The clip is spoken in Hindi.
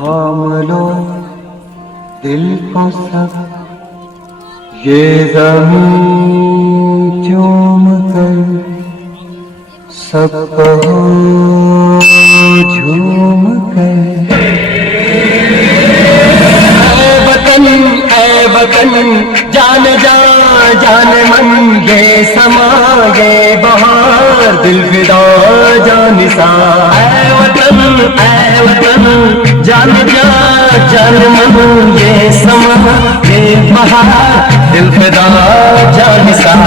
थाम लो दिल को सब ये ज़मीं चूम कर सब कहो झूम कर। ऐ वतन जान जा जान मन ये समा ये बहार दिल फिदा जान निसार। ऐ वतन जान जा जान मन ये समा ये बहार दिल फिदा जान निसार।